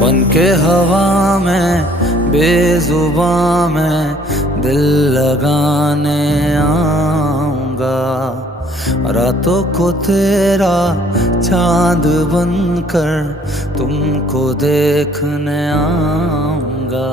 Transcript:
बन के हवा में बेजुबां में दिल लगाने आऊंगा। रातों को तेरा चांद बनकर तुमको देखने आऊंगा।